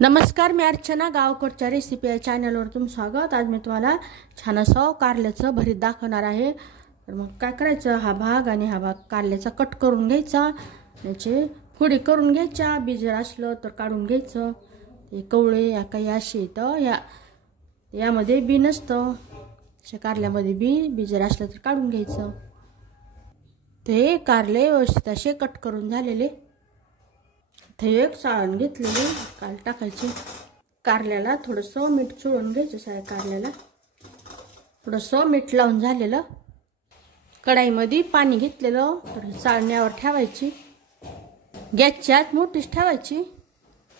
नमस्कार, मी अर्चना. गावकडच्या रेसिपी या चॅनलवर तुमचं स्वागत. आज मी तुम्हाला छान असं कारल्याचं भरीत दाखवणार आहे. तर मग काय करायचं, हा भाग आणि हा भाग कारल्याचा कट करून घ्यायचा, याचे फोडी करून घ्यायच्या. बी जर असलं तर काढून घ्यायचं. ते कवळे या काही असे तर यामध्ये बी नसतं, अशा कारल्यामध्ये बी जर असलं तर काढून घ्यायचं. ते कारले व्यवस्थित असे कट करून झालेले. ते एक चाळण घेतलेली काल टाकायची. कारल्याला थोडंसं मीठ चोळून घ्यायचं. साऱ्या कारल्याला थोडंसं मीठ लावून झालेलं. कढाईमध्ये पाणी घेतलेलं तर चाळण्यावर ठेवायची. गॅसची आच मोठीच ठेवायची.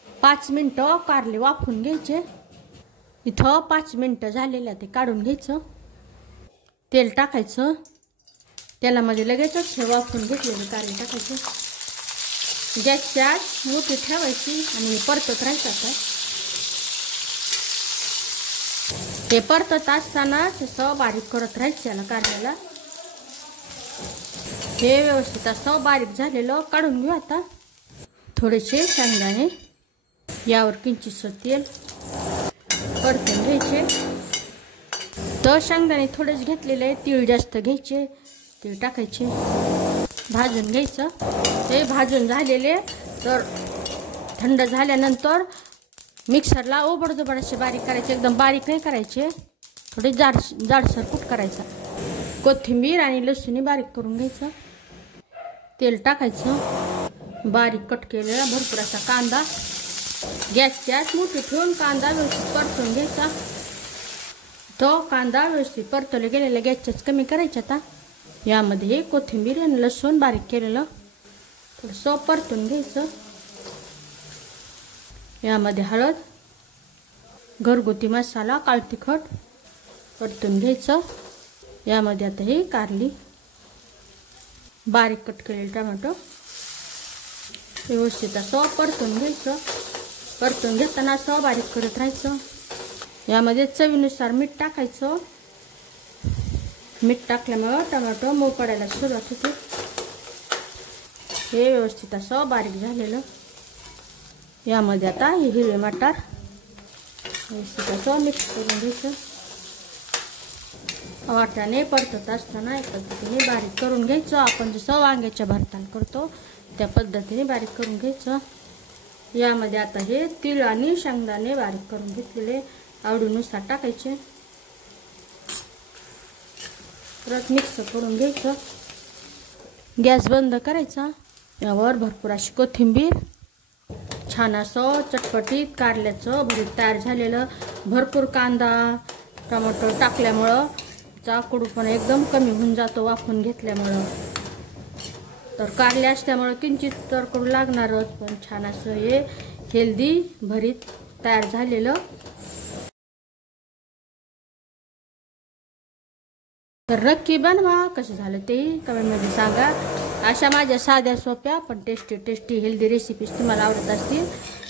5 मिनिटं कारले वाफून घ्यायचे. इथं 5 मिनिटं झालेल्या ते काढून घ्यायचं. तेल टाकायचं. तेलामध्ये लगेचच हे वाफून घेतलेलं कारले टाकायचं. गॅसची आच मोठी ठेवायची आणि परतत राहायचं. ते परतत असताना तसं बारीक करत राहायचं याला कारल्याला. हे व्यवस्थित असं बारीक झालेलं काढून घेऊ. आता थोडेसे शेंगदाणे यावर किंचितसं तेल परतून घ्यायचे. तर शेंगदाणे थोडेच घेतलेले, तीळ जास्त घ्यायचे. तीळ टाकायचे, भाजून घ्यायचं. हे भाजून झालेले तर थंड झाल्यानंतर मिक्सरला ओबडधोबड असे बारीक करायचे. एकदम बारीक नाही करायचे, थोडे जाडसर कूट करायचा. कोथिंबीर आणि लसूण बारीक करून घ्यायचं. तेल टाकायचं. बारीक कट केलेला भरपूर असा कांदा. गॅसची आच मोठी ठेवून कांदा व्यवस्थित परतून घ्यायचा. तो कांदा व्यवस्थित परतवले गेलेला गॅसची आच कमी करायची. आता यामध्ये कोथिंबीर आणि लसूण बारीक केलेलं थोडंसं परतून घ्यायचं. यामध्ये हळद, घरगुती मसाला, काळ तिखट परतून घ्यायचं. यामध्ये आता हे कारली, बारीक कट केलेले टोमॅटो व्यवस्थित असं परतून घ्यायचं. परतून घेताना असं बारीक करत राहायचं. यामध्ये चवीनुसार मीठ टाकायचं. मीठ टाकल्यामुळं टोमॅटो मऊ पडायला सुरुवात होते. हे व्यवस्थित असं बारीक झालेलं. यामध्ये आता हे हिरवे मटार व्यवस्थित असं मिक्स करून घ्यायचं. वाट्याने परतत असताना एक पद्धतीने बारीक करून घ्यायचं. आपण जसं वांग्याच्या भरताला करतो त्या पद्धतीने बारीक करून घ्यायचं. यामध्ये आता हे तीळ आणि शेंगदाणे बारीक करून घेतलेले आवडीनुसार टाकायचे. परत मिक्स करून घ्यायचं. गॅस बंद करायचा. यावर भरपूर अशी कोथिंबीर. छान असं चटपटीत कारल्याचं भरीत तयार झालेलं. भरपूर कांदा टोमॅटो टाकल्यामुळं कडूपणा एकदम कमी होऊन जातो वाफून घेतल्यामुळं. तर कारले असल्यामुळं किंचित तर कडू लागणारच, पण छान असं हे हेल्दी भरीत तयार झालेलं. तर नक्की बनवा. कसं झालं ते कमेंटमध्ये सांगा. अशा माझ्या साध्या सोप्या पण टेस्टी हेल्दी रेसिपीज तुम्हाला आवडत असतील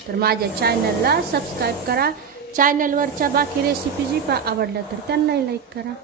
तर माझ्या चॅनलला सबस्क्राईब करा. चॅनलवरच्या बाकी रेसिपीज आवडल्या तर त्यांनाही लाईक करा.